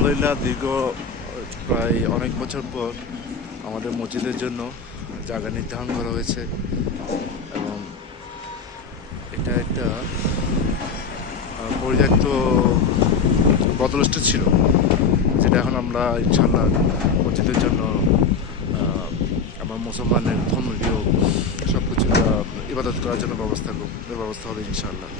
আলহামদুলিল্লাহ দীর্ঘ প্রায় অনেক বছর পর আমাদের মসজিদের জন্য জায়গা নির্ধারণ করা হয়েছে এবং এটা একটা পরিত্যক্ত বদলষ্ট ছিল, যেটা এখন আমরা ইনশাল্লাহ মসজিদের জন্য আমার মুসলমানের ধর্মীয় সব কিছু ইবাদত করার জন্য ব্যবস্থা হবে ইনশাল্লাহ।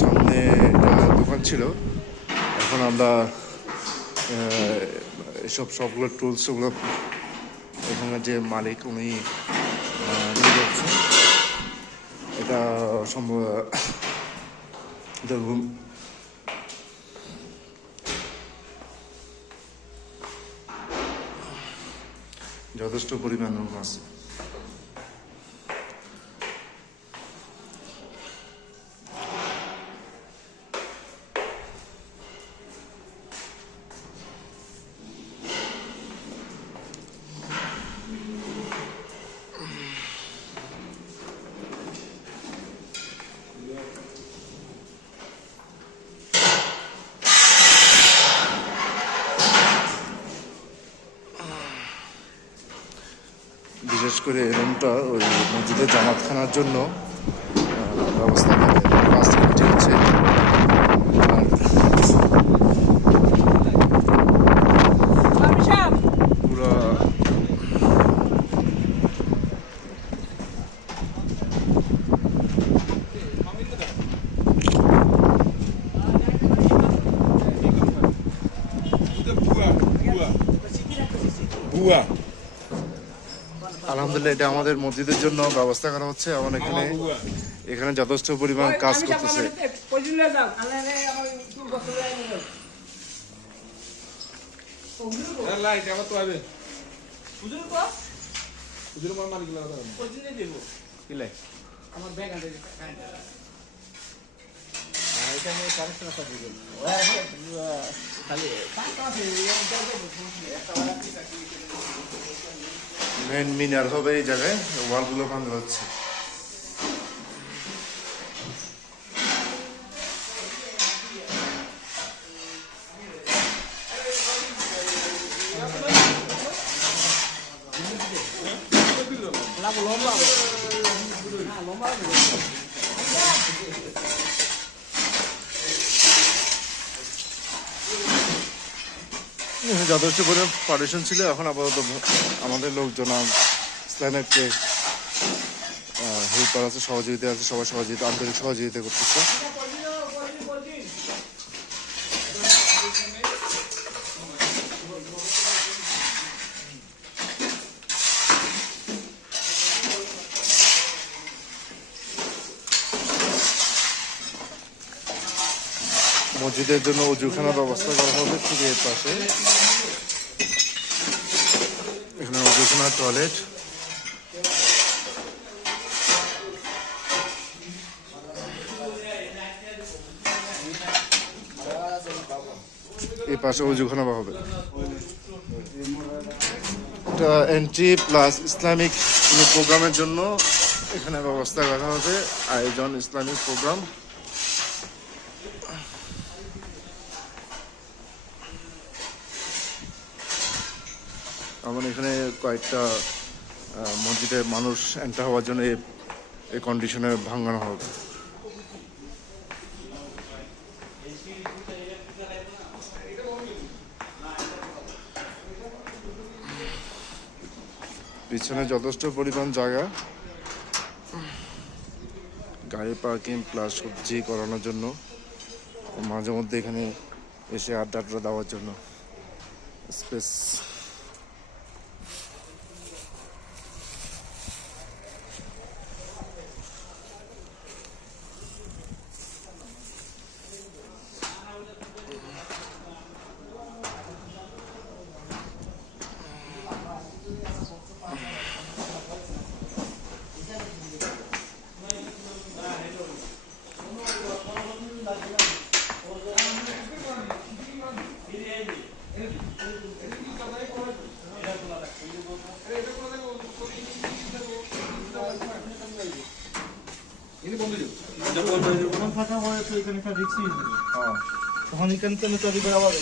সামনে একটা দোকান ছিল, এখন আমরা এসব সবগুলো টুলসগুলো এখানে যে মালিক উনি নিয়ে যাচ্ছেন। এটা সম্ভব রুম, যথেষ্ট পরিমাণ রুম আছে। বিশেষ করে এই রুমটা ওই মসজিদের জামাতখানার জন্য ব্যবস্থা করে রাস্তাঘাটে হচ্ছে। পুরা আলহামদুলিল্লাহ এটা আমাদের মসজিদের জন্য ব্যবস্থা করা হচ্ছে এবং এখানে যথেষ্ট পরিমাণ কাজ করতেছে। মেন মিনার হবে এই জায়গায়, ওয়ালগুলো ভাঙা হচ্ছে। যথেষ্ট পরিমাণ পার্টিশন ছিল, এখন আপাতত আমাদের লোকজন ইসলামের হেল্পার আছে, সহযোগিতা আছে, সবাই আন্তরিক সহযোগিতা করতেছে। মসজিদের জন্য উজুখানার ব্যবস্থা করা হবে ঠিক এর পাশে। এখানে উজুখানা, টয়লেট, এই পাশে উজুখানা হবে। এটা এন্ট্রি প্লাস ইসলামিক প্রোগ্রামের জন্য এখানে ব্যবস্থা করা হবে, আয়োজন ইসলামিক প্রোগ্রাম। আমার এখানে কয়েকটা মসজিদে মানুষ এন্টার হওয়ার জন্য এই কন্ডিশনে ভাঙানো হবে। পিছনে যথেষ্ট পরিমাণ জায়গা, গাড়ি পার্কিং প্লাস সবজি করানোর জন্য, মাঝে মধ্যে এখানে এসে আড্ডা দেওয়ার জন্য স্পেস। যখন ফাঁকা হয় তো এখানে একটা রিক্স নিয়ে দেবে তখন এখান থেকে তৈরি করে আবার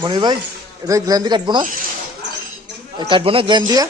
মনির ভাই এটা গ্ল্যান্ড দিয়ে কাটবো না কাটবো না গ্ল্যান্ড দিয়ে